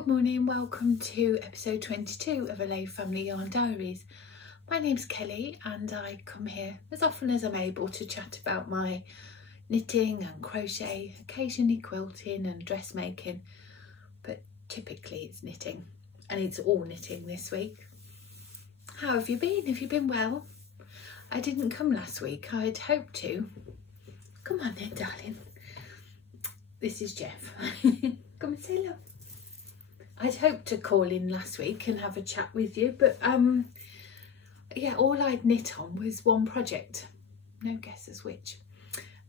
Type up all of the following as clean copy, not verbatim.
Good morning, welcome to episode 22 of a Layfamilyyarn diaries. My name's Kelly and I come here as often as I'm able to chat about my knitting and crochet, occasionally quilting and dressmaking, but typically it's knitting, and it's all knitting this week. How have you been? Have you been well? I didn't come last week, I'd hoped to. Come on then, darling. This is Jeff. Come and say hello. I'd hoped to call in last week and have a chat with you, but yeah, all I'd knit on was one project, no guesses which,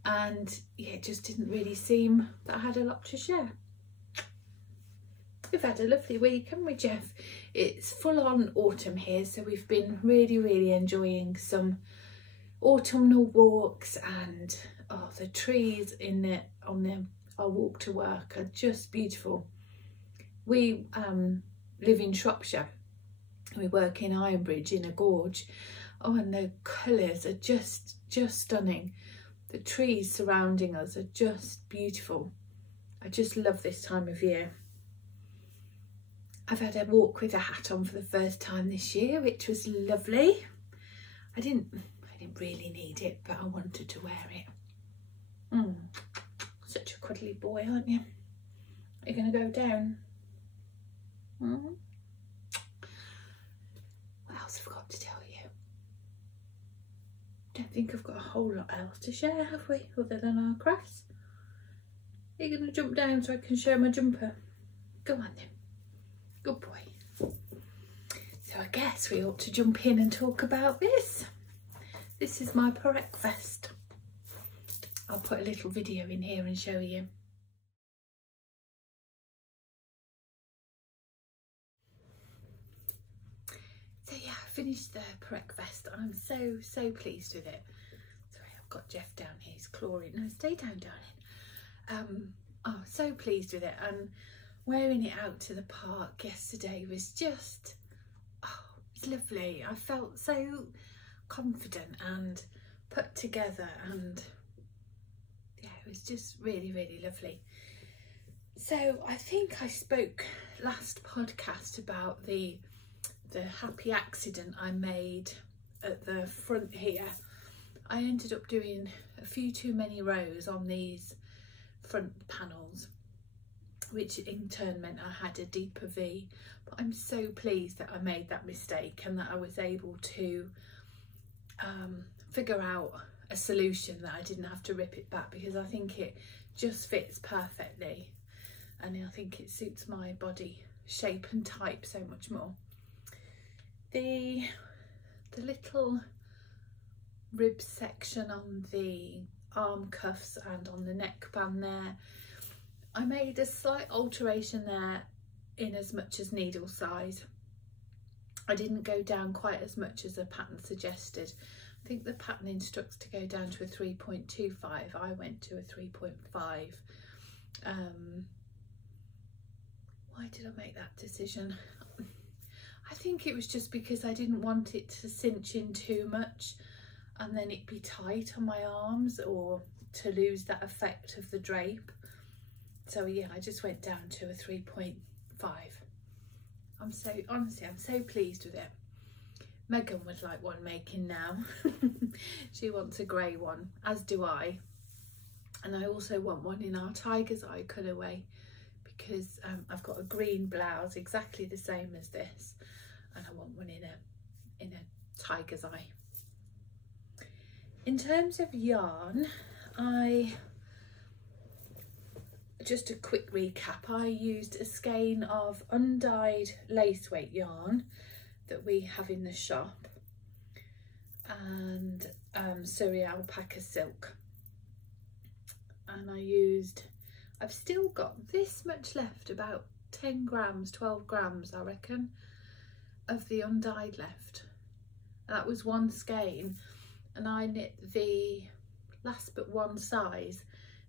and yeah, it just didn't really seem that I had a lot to share. We've had a lovely week, haven't we, Jeff? It's full on autumn here, so we've been really enjoying some autumnal walks, and oh, the trees on our walk to work are just beautiful. We live in Shropshire. We work in Ironbridge in a gorge. Oh, and the colours are just stunning. The trees surrounding us are just beautiful. I just love this time of year. I've had a walk with a hat on for the first time this year, which was lovely. I didn't really need it, but I wanted to wear it. Such a cuddly boy, aren't you? Are you going to go down? What else have I got to tell you? Don't think I've got a whole lot else to share, have we, other than our crafts? Are you going to jump down so I can show my jumper? Go on then. Good boy. So I guess we ought to jump in and talk about this. This is my Perec vest. I'll put a little video in here and show you. So yeah, I finished the Perec vest. I'm so pleased with it. Sorry, I've got Jeff down here, he's clawing. No, stay down, darling. Oh, so pleased with it, and wearing it out to the park yesterday was just, oh, it's lovely. I felt so confident and put together, and yeah, it was just really lovely. So I think I spoke last podcast about the happy accident I made at the front here. I ended up doing a few too many rows on these front panels, which in turn meant I had a deeper V. But I'm so pleased that I made that mistake and that I was able to figure out a solution that I didn't have to rip it back, because I think it just fits perfectly, and I think it suits my body shape and type so much more. The little rib section on the arm cuffs and on the neckband there, I made a slight alteration there in as much as needle size. I didn't go down quite as much as the pattern suggested. I think the pattern instructs to go down to a 3.25. I went to a 3.5. Why did I make that decision? I think it was just because I didn't want it to cinch in too much and then it be tight on my arms, or to lose that effect of the drape. So yeah, I just went down to a 3.5. Honestly, I'm so pleased with it. Megan would like one making now. She wants a grey one, as do I. And I also want one in our Tiger's Eye colourway, because I've got a green blouse exactly the same as this, and I want one in a Tiger's Eye. In terms of yarn, just a quick recap, I used a skein of undyed lace weight yarn that we have in the shop, and Surrey alpaca silk, and I've still got this much left, about 10 grams, 12 grams I reckon, of the undyed left. That was one skein, and I knit the last but one size.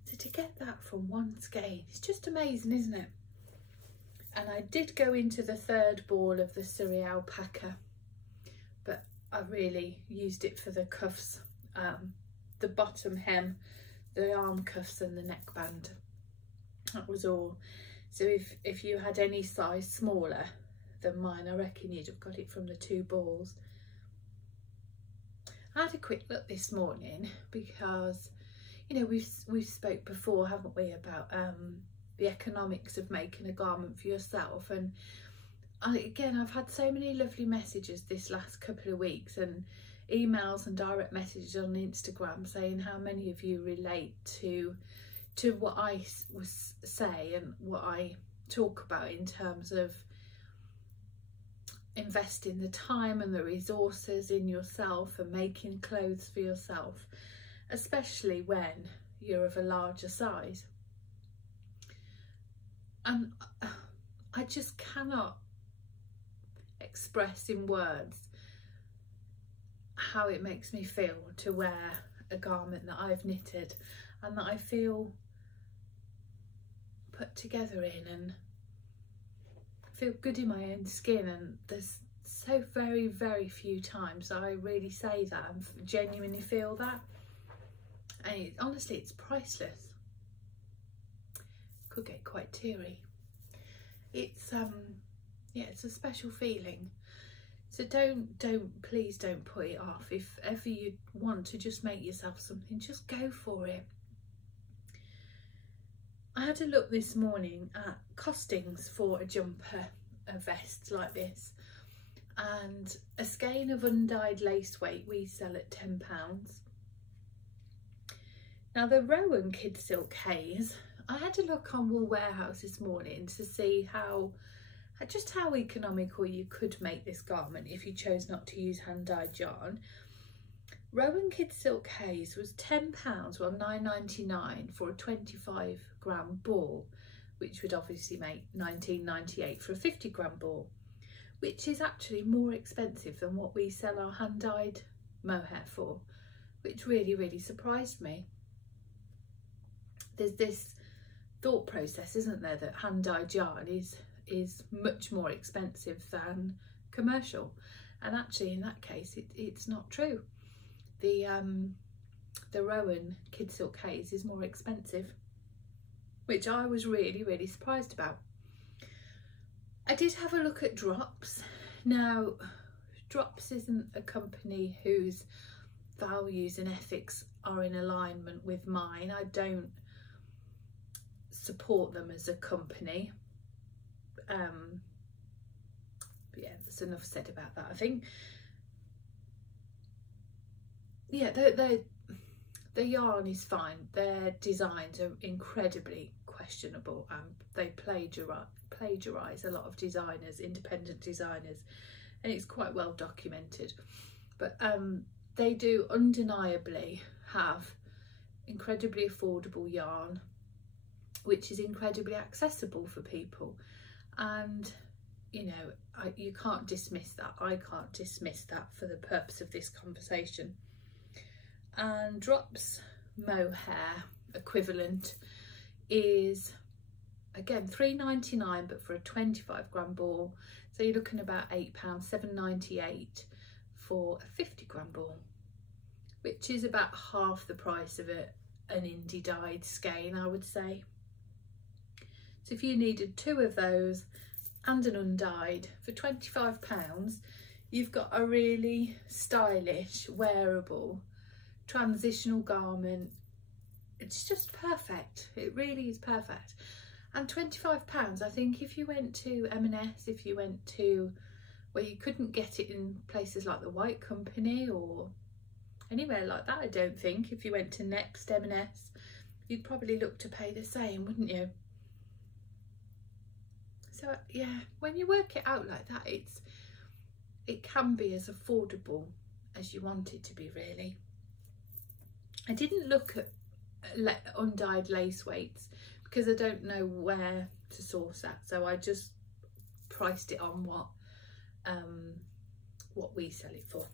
So to get that from one skein, it's just amazing, isn't it? And I did go into the third ball of the Surrey alpaca, but I really used it for the cuffs, the bottom hem, the arm cuffs and the neckband. That was all. So if you had any size smaller than mine, I reckon you'd have got it from the 2 balls. I had a quick look this morning because, you know, we've spoke before, haven't we, about the economics of making a garment for yourself. And again, I've had so many lovely messages this last couple of weeks, and emails and direct messages on Instagram saying how many of you relate to what I say and what I talk about in terms of investing the time and the resources in yourself and making clothes for yourself, especially when you're of a larger size. And I just cannot express in words how it makes me feel to wear a garment that I've knitted and that I feel put together in, and feel good in my own skin. And there's so very, very few times I really say that and genuinely feel that, and honestly, it's priceless. Could get quite teary. It's yeah, it's a special feeling. So please don't put it off. If ever you want to just make yourself something, just go for it. I had a look this morning at costings for a jumper, a vest like this, and a skein of undyed lace weight we sell at £10. Now the Rowan Kid Silk Haze, I had a look on Wool Warehouse this morning to see just how economical you could make this garment if you chose not to use hand-dyed yarn. Rowan Kid Silk Haze was £10, well £9.99 for a 25-gram ball, which would obviously make £19.98 for a 50-gram ball, which is actually more expensive than what we sell our hand-dyed mohair for, which really, really surprised me. There's this thought process, isn't there, that hand-dyed yarn is much more expensive than commercial, and actually in that case it's not true. The Rowan Kid Silk Haze is more expensive, which I was really, really surprised about. I did have a look at Drops. Now, Drops isn't a company whose values and ethics are in alignment with mine. I don't support them as a company. But yeah, there's enough said about that, I think. Yeah, the yarn is fine. Their designs are incredibly questionable, and they plagiarise a lot of designers, independent designers, and it's quite well documented. But they do undeniably have incredibly affordable yarn, which is incredibly accessible for people. And you know, you can't dismiss that. I can't dismiss that for the purpose of this conversation. And Drops mohair equivalent is again £3.99, but for a 25-gram ball, so you're looking about £8, £7.98 for a 50-gram ball, which is about half the price of an indie dyed skein, I would say. So if you needed 2 of those and an undyed for £25, you've got a really stylish, wearable, transitional garment. It's just perfect. It really is perfect. And £25, I think if you went to M&S, if you went to where you couldn't get it in places like the White Company or anywhere like that, I don't think, if you went to Next M&S, you'd probably look to pay the same, wouldn't you? So yeah, when you work it out like that, it can be as affordable as you want it to be, really. I didn't look at undyed lace weights because I don't know where to source that, so I just priced it on what we sell it for.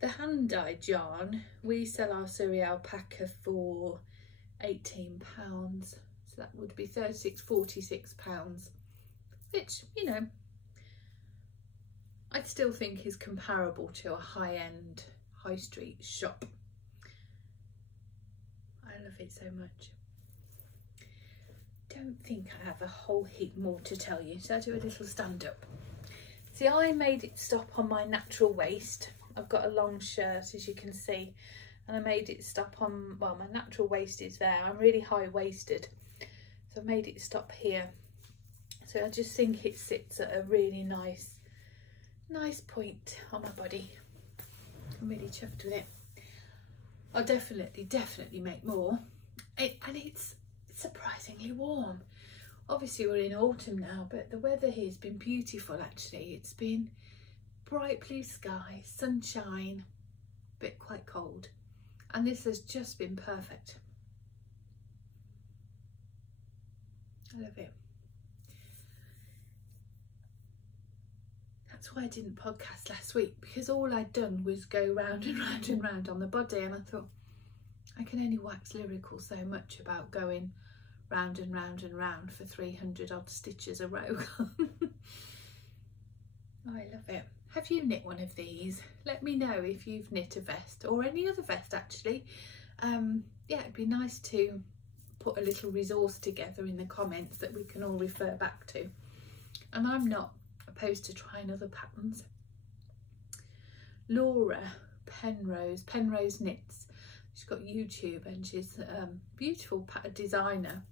The hand-dyed yarn, we sell our Surrey alpaca for £18, so that would be £46, which, you know, I'd still think is comparable to a high-end high street shop. I love it so much. don't think I have a whole heap more to tell you, so I'll do a little stand up. See, I made it stop on my natural waist. I've got a long shirt, as you can see, and I made it stop on, well, my natural waist is there. I'm really high-waisted, so I made it stop here. So I just think it sits at a really nice point on my body. I'm really chuffed with it. I'll definitely make more. And it's surprisingly warm. Obviously we're in autumn now, but the weather here has been beautiful actually. It's been bright blue sky, sunshine, but quite cold. And this has just been perfect. I love it. That's why I didn't podcast last week, because all I'd done was go round and round and round on the body, and I thought I can only wax lyrical so much about going round and round and round for 300 odd stitches a row. Oh, I love it. Have you knit one of these? Let me know if you've knit a vest, or any other vest actually. Yeah, it'd be nice to put a little resource together in the comments that we can all refer back to. And I'm not opposed to trying other patterns. Laura Penrose Knits. She's got YouTube and she's a beautiful designer.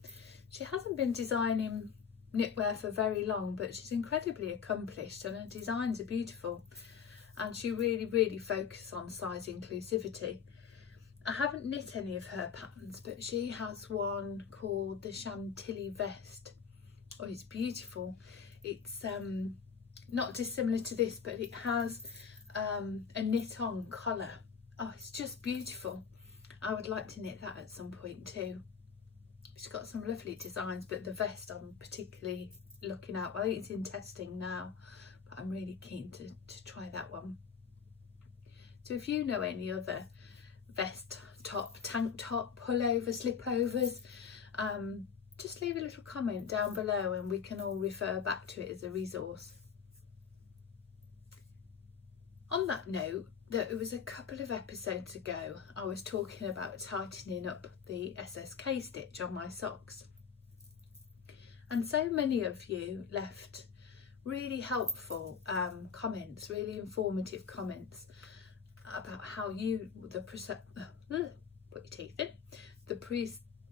She hasn't been designing knitwear for very long, but she's incredibly accomplished and her designs are beautiful, and she really focuses on size inclusivity. I haven't knit any of her patterns, but she has one called the Chantilly Vest. Oh, it's beautiful. It's not dissimilar to this, but it has a knit on collar. Oh, it's just beautiful. I would like to knit that at some point too. She's got some lovely designs, but the vest I'm particularly looking at. I think it's in testing now, but I'm really keen to try that one. So if you know any other vest top, tank top, pullover, slipovers, just leave a little comment down below and we can all refer back to it as a resource. On that note, it was a couple of episodes ago I was talking about tightening up the SSK stitch on my socks, and so many of you left really helpful comments, really informative comments about how the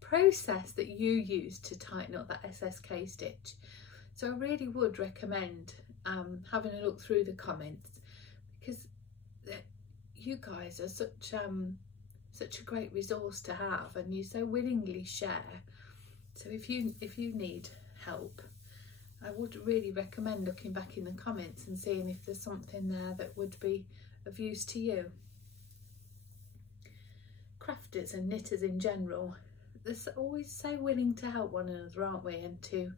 process that you use to tighten up that SSK stitch. So I really would recommend having a look through the comments, because you guys are such a great resource to have, and you so willingly share. So if you need help, I would really recommend looking back in the comments and seeing if there's something there that would be of use to you. Crafters and knitters in general, they're always so willing to help one another, aren't we, and to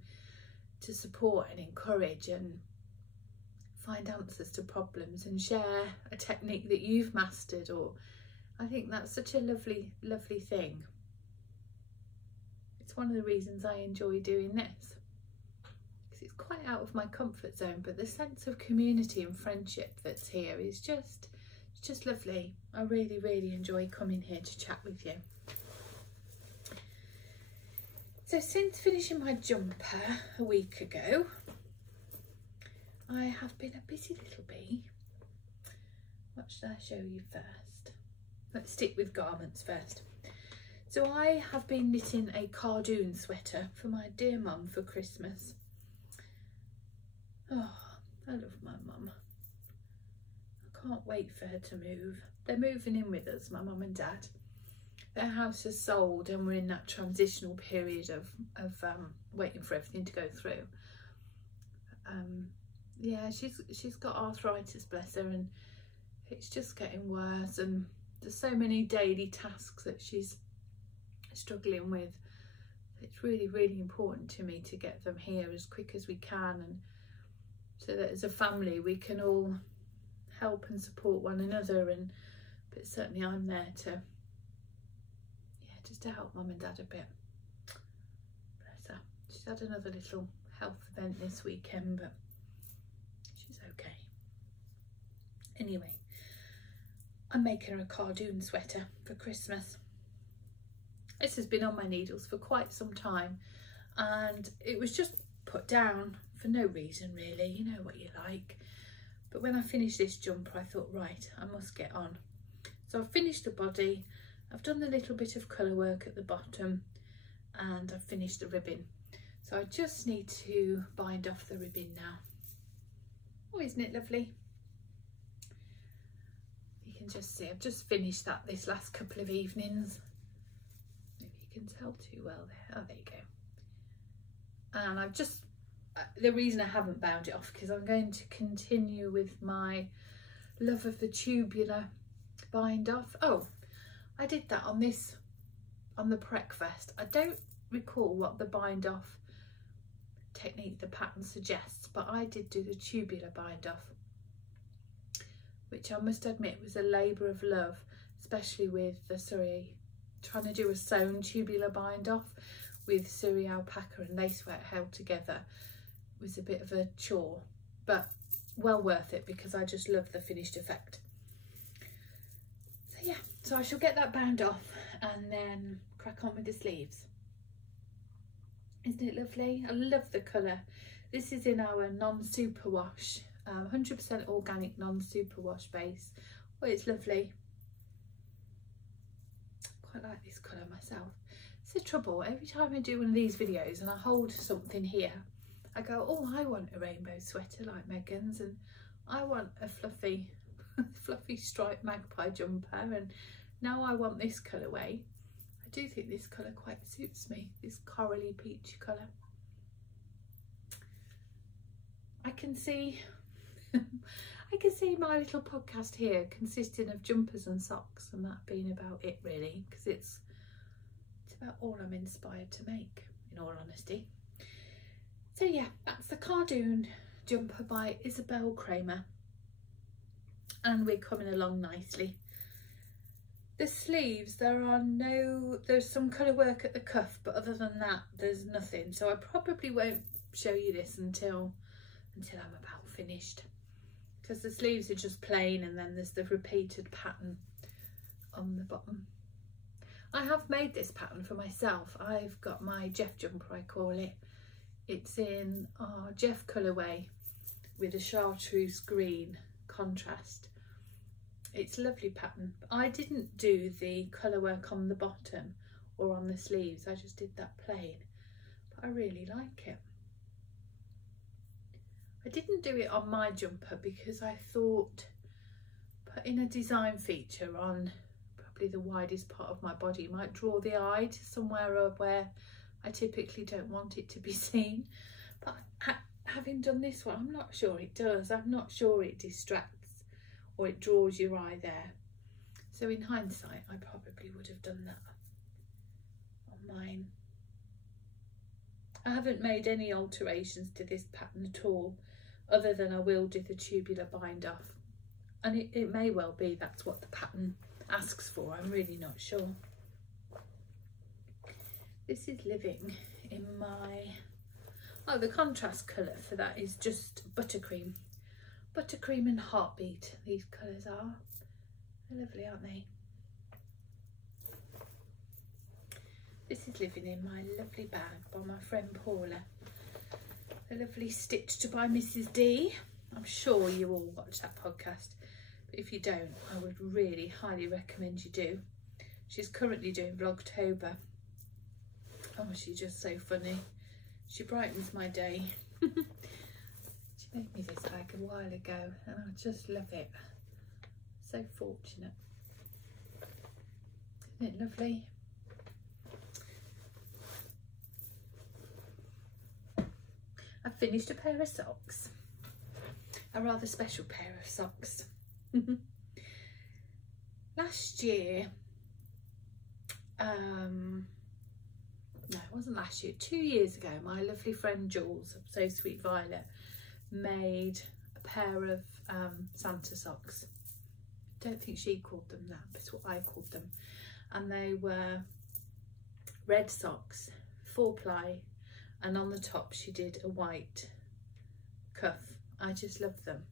support and encourage and find answers to problems and share a technique that you've mastered. Or I think that's such a lovely thing. It's one of the reasons I enjoy doing this, because it's quite out of my comfort zone, but the sense of community and friendship that's here is just lovely. I really enjoy coming here to chat with you. So since finishing my jumper a week ago, I have been a busy little bee. What should I show you first? Let's stick with garments first. So I have been knitting a cardoon sweater for my dear mum for Christmas. Oh, I love my mum. I can't wait for her to move. They're moving in with us, my mum and dad. Their house has sold and we're in that transitional period of waiting for everything to go through. Yeah, she's got arthritis, bless her, and it's just getting worse, and there's so many daily tasks that she's struggling with. It's really important to me to get them here as quick as we can, and so that as a family we can all help and support one another. But certainly I'm there to just to help mum and dad a bit. Bless her. She's had another little health event this weekend, but she's okay. Anyway, I'm making her a cardoon sweater for Christmas. This has been on my needles for quite some time, and it was just put down for no reason really, you know what you like. But when I finished this jumper I thought, right, I must get on. So I've finished the body, I've done the little bit of colour work at the bottom, and I've finished the ribbon. So I just need to bind off the ribbon now. Oh, isn't it lovely? You can just see I've just finished that this last couple of evenings. Maybe you can tell too well there. Oh, there you go. And I've just, the reason I haven't bound it off because I'm going to continue with my love of the tubular bind off. Oh, I did that on this, on the Perec vest. I don't recall what the bind off technique the pattern suggests, but I did do the tubular bind off, which I must admit was a labour of love, especially with the Surrey, trying to do a sewn tubular bind off with Surrey alpaca and lacework held together was a bit of a chore, but well worth it because I just love the finished effect. So yeah, so I shall get that bound off and then crack on with the sleeves. Isn't it lovely? I love the colour. This is in our non-superwash, 100% organic non-superwash base. Oh, it's lovely. Quite like this colour myself. It's the trouble, every time I do one of these videos and I hold something here, I go, oh, I want a rainbow sweater like Megan's, and I want a fluffy fluffy striped magpie jumper, and now I want this colourway. I do think this colour quite suits me, this corally peach colour. I can see I can see my little podcast here consisting of jumpers and socks, and that being about it really, because it's about all I'm inspired to make, in all honesty. So yeah, that's the Cardoon jumper by Isabel Kramer, and we're coming along nicely. The sleeves, there's some colour work at the cuff, but other than that there's nothing, so I probably won't show you this until I'm about finished, because the sleeves are just plain and then there's the repeated pattern on the bottom. I have made this pattern for myself. I've got my Jeff jumper, I call it. It's in our Jeff colourway with a chartreuse green contrast. It's a lovely pattern. I didn't do the colour work on the bottom or on the sleeves, I just did that plain, but I really like it. I didn't do it on my jumper because I thought putting a design feature on probably the widest part of my body might draw the eye to somewhere where I typically don't want it to be seen. But having done this one, I'm not sure it does. I'm not sure it distracts or it draws your eye there. So in hindsight, I probably would have done that on mine. I haven't made any alterations to this pattern at all, other than I will do the tubular bind off. And it may well be that's what the pattern asks for, I'm really not sure. This is living in my, oh, the contrast colour for that is just buttercream. Buttercream and heartbeat, these colours are. They're lovely, aren't they? This is living in my lovely bag by my friend Paula. A lovely Stitched by Mrs. D. I'm sure you all watch that podcast, but if you don't, I would really highly recommend you do. She's currently doing Vlogtober. Oh, she's just so funny. She brightens my day. She made me this bag a while ago and I just love it. So fortunate. Isn't it lovely? I've finished a pair of socks. A rather special pair of socks. Last year, no, it wasn't last year, 2 years ago, my lovely friend Jules of So Sweet Violet made a pair of Santa socks. I don't think she called them that, but it's what I called them. And they were red socks, 4-ply, and on the top she did a white cuff. I just love them.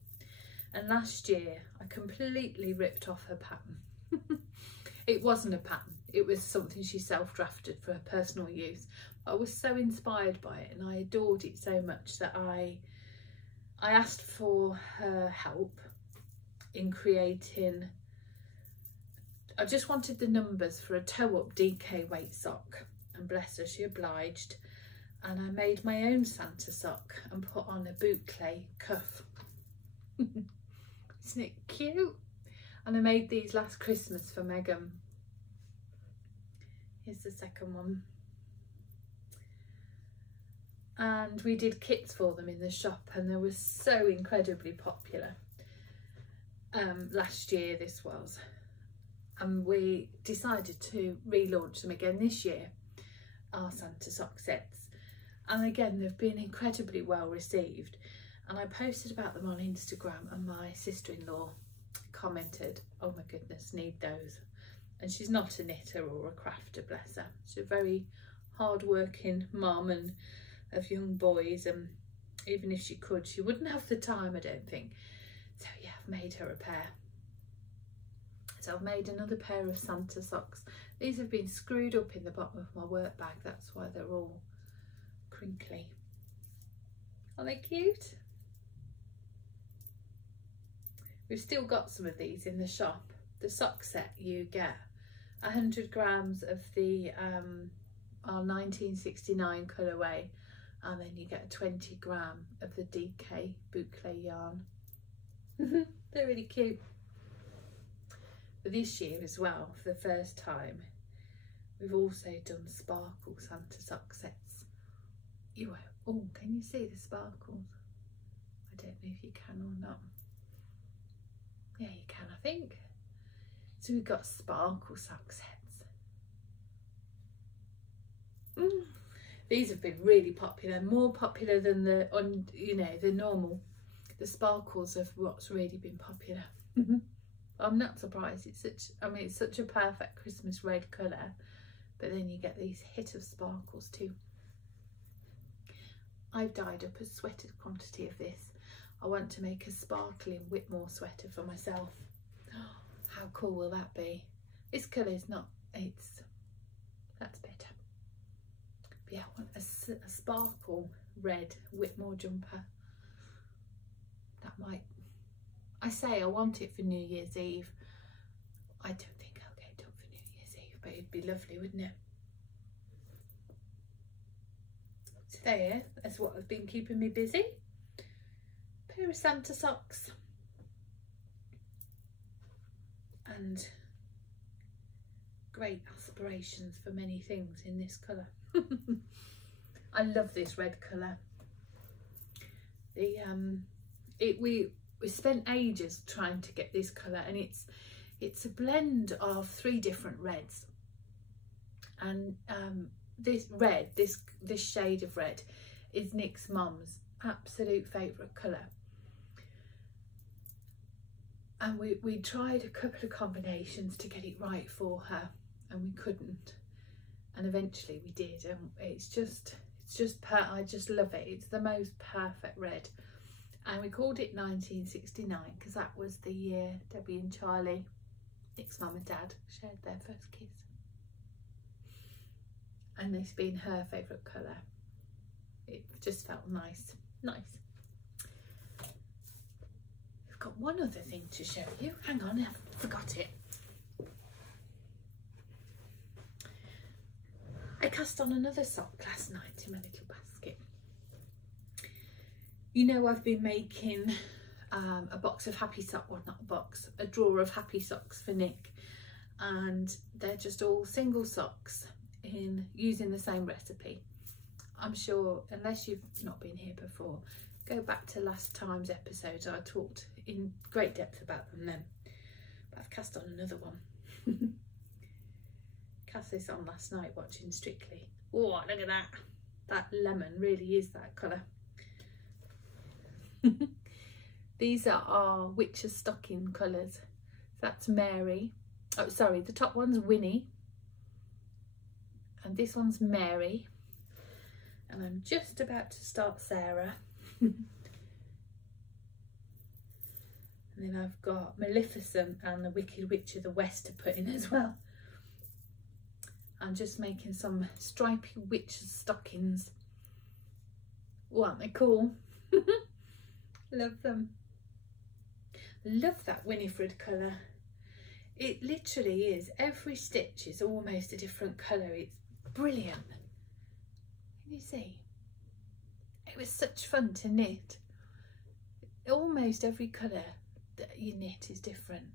And last year I completely ripped off her pattern. It wasn't a pattern, it was something she self-drafted for her personal use. I was so inspired by it and I adored it so much that I asked for her help in creating, I just wanted the numbers for a toe-up DK weight sock, and bless her, she obliged, and I made my own Santa sock and put on a boucle cuff. Isn't it cute? And I made these last Christmas for Megan. Here's the second one. And we did kits for them in the shop, and they were so incredibly popular. Last year this was, and we decided to relaunch them again this year, our Santa sock sets, and again they've been incredibly well received. And I posted about them on Instagram, and my sister-in-law commented, "Oh my goodness, need those." And she's not a knitter or a crafter, bless her. She's a very hard-working mum and of young boys, and even if she could, she wouldn't have the time, I don't think. So yeah, I've made her a pair. So I've made another pair of Santa socks. These have been screwed up in the bottom of my work bag, that's why they're all crinkly. Are they cute? We've still got some of these in the shop. The sock set, you get 100 grams of the our 1969 colourway, and then you get 20 gram of the DK boucle yarn. They're really cute. But this year as well, for the first time, we've also done sparkle Santa sock sets. Oh, can you see the sparkles? I don't know if you can or not. Yeah, you can, I think. So we've got sparkle sock sets. These have been really popular, more popular than the normal. The sparkles of what's really been popular. I'm not surprised. It's such a perfect Christmas red colour, but then you get these hit of sparkles too. I've dyed up a sweater quantity of this. I want to make a sparkling Whitmore sweater for myself. How cool will that be? This colour is not, that's better. But yeah, I want a sparkle red Whitmore jumper. That might, I want it for New Year's Eve. I don't think I'll get it done for New Year's Eve, but it'd be lovely, wouldn't it? So there, that's what has been keeping me busy. Pair of Santa socks. And great aspirations for many things in this colour. I love this red colour. We spent ages trying to get this colour, and it's a blend of 3 different reds. And this shade of red is Nick's mum's absolute favourite colour. And we tried a couple of combinations to get it right for her, and we couldn't. And eventually we did, and I just love it. It's the most perfect red. And we called it 1969 because that was the year Debbie and Charlie, Nick's mum and dad, shared their first kiss. And this being her favourite colour, it just felt nice. I've got one other thing to show you. Hang on, I forgot it. I cast on another sock last night in my little basket. You know, I've been making a box of happy socks, well, not a box, a drawer of happy socks for Nick, and they're just all single socks in using the same recipe. I'm sure, unless you've not been here before, go back to last time's episode. I talked in great depth about them then, but I've cast on another one. Cast this on last night watching Strictly. Oh, look at that. That lemon really is that colour. These are our Witcher stocking colours. That's Mary. Oh, sorry, the top one's Winnie. And this one's Mary. And I'm just about to start Sarah. And then I've got Maleficent and the Wicked Witch of the West to put in as well. I'm just making some stripy witches stockings. Oh, aren't they cool? Love them. Love that Winifred colour. It literally is. Every stitch is almost a different colour. It's brilliant. Can you see? It was such fun to knit. Almost every colour that you knit is different.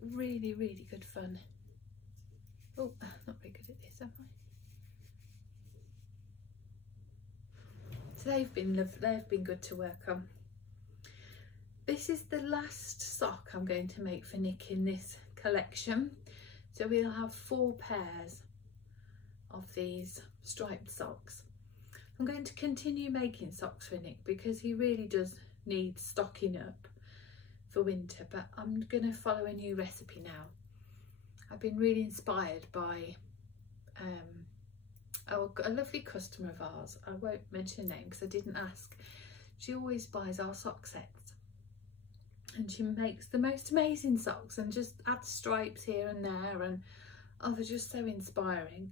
Really, really good fun. Oh, not very good at this, am I? So they've been good to work on. This is the last sock I'm going to make for Nick in this collection. So we'll have 4 pairs of these striped socks. I'm going to continue making socks for Nick because he really does need stocking up for winter, but I'm going to follow a new recipe now. I've been really inspired by a lovely customer of ours. I won't mention her name because I didn't ask. She always buys our sock sets and she makes the most amazing socks and just adds stripes here and there, and oh, they're just so inspiring.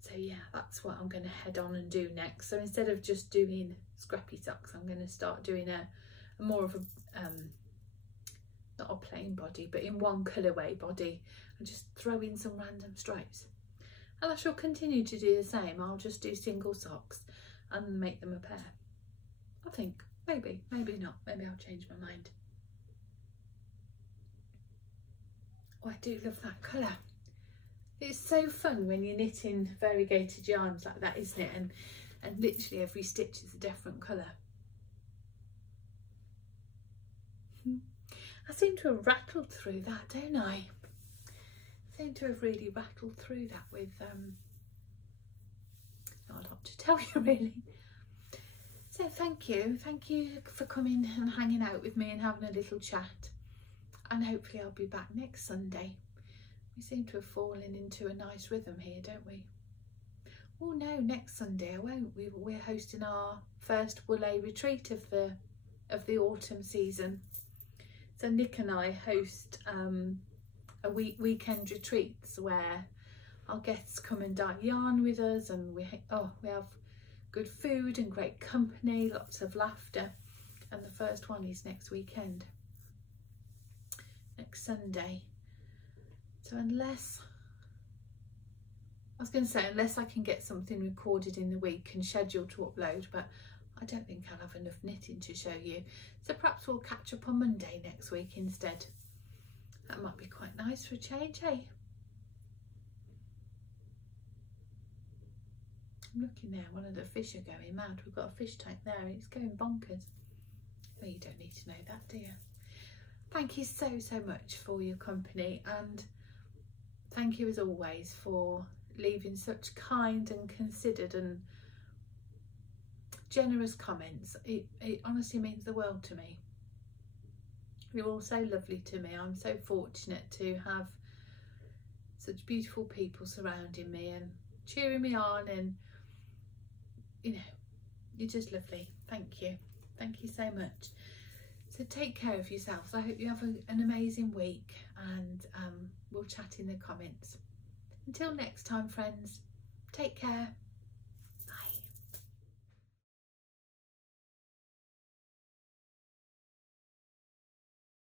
So yeah, that's what I'm going to head on and do next. So instead of just doing scrappy socks, I'm going to start doing a more of a not a plain body, but in one colourway body, and just throw in some random stripes. And I shall continue to do the same. I'll just do single socks and make them a pair. I think, maybe not, maybe I'll change my mind. Oh, I do love that colour. It's so fun when you're knitting variegated yarns like that, isn't it? And literally every stitch is a different colour. I seem to have rattled through that, don't I? I seem to have really rattled through that with not a lot to tell you really. So thank you for coming and hanging out with me and having a little chat, and hopefully I'll be back next Sunday. We seem to have fallen into a nice rhythm here, don't we? Oh no, next Sunday I won't. We're hosting our first Woolay retreat of the autumn season. So Nick and I host a weekend retreats where our guests come and dye yarn with us, and we have good food and great company, lots of laughter. And the first one is next weekend, next Sunday. So unless I can get something recorded in the week and scheduled to upload, but I don't think I'll have enough knitting to show you. So perhaps we'll catch up on Monday next week instead. That might be quite nice for a change, eh? I'm looking there, one of the fish are going mad. We've got a fish tank there and it's going bonkers. Well, you don't need to know that, do you? Thank you so much for your company, and thank you as always for leaving such kind and considered and generous comments. It honestly means the world to me. You're all so lovely to me. I'm so fortunate to have such beautiful people surrounding me and cheering me on, and you know, you're just lovely. Thank you so much. So take care of yourselves. I hope you have an amazing week, and we'll chat in the comments. Until next time, friends, take care.